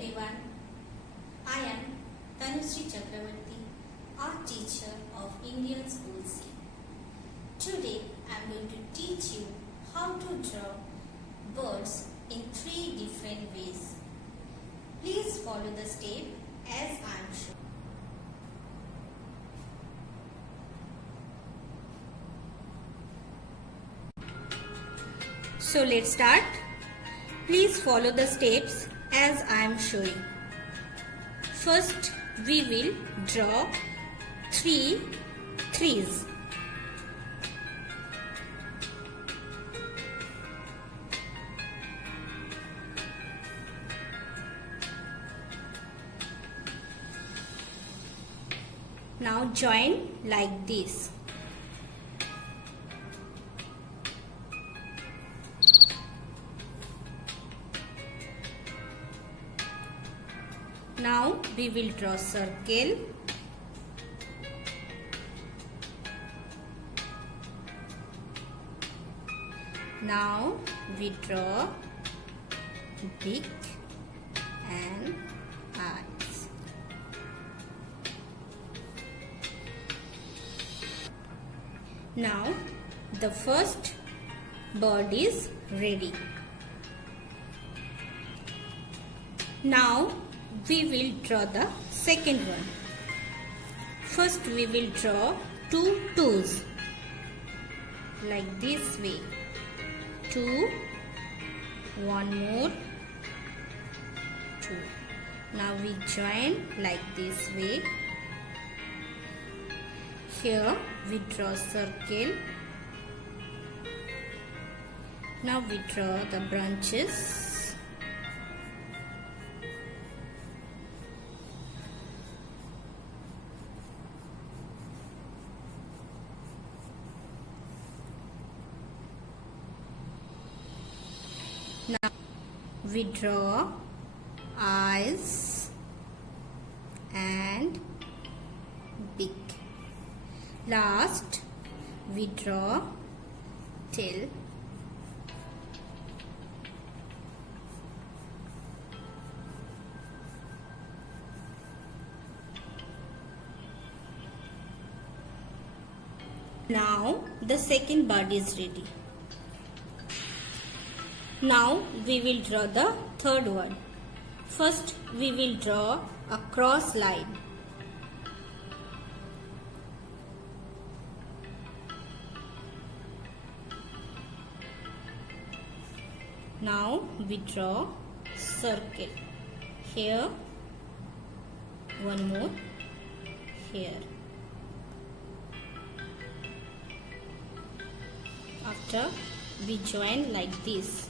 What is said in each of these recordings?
everyone. I am Tanushree Chakravarti, art teacher of Indian School C. Today I am going to teach you how to draw birds in 3 different ways. Please follow the step as I am showing. So let's start. Please follow the steps as I am showing. First, we will draw 3 threes. Now join like this. Now we will draw circle. Now we draw beak and eyes. Now the first bird is ready. Now we will draw the second one. First we will draw 2 toes like this way. 2, one more, 2. Now we join like this way. Here we draw circle. Now we draw the branches. Now we draw eyes and beak. Last we draw tail. Now the second bird is ready. Now we will draw the third one. First we will draw a cross line. Now we draw circle. Here, one more, here. After we join like this.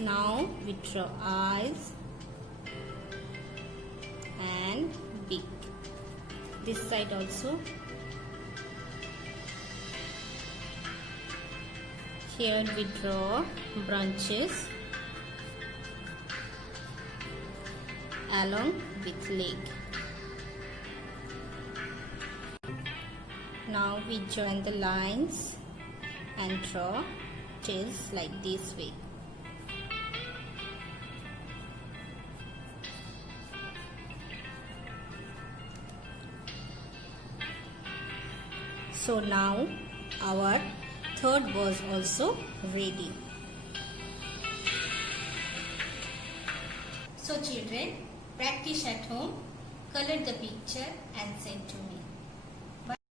Now we draw eyes and beak. This side also. Here we draw branches along with leg. Now we join the lines and draw tails like this way. So now our third was also ready. So children, practice at home, color the picture and send to me.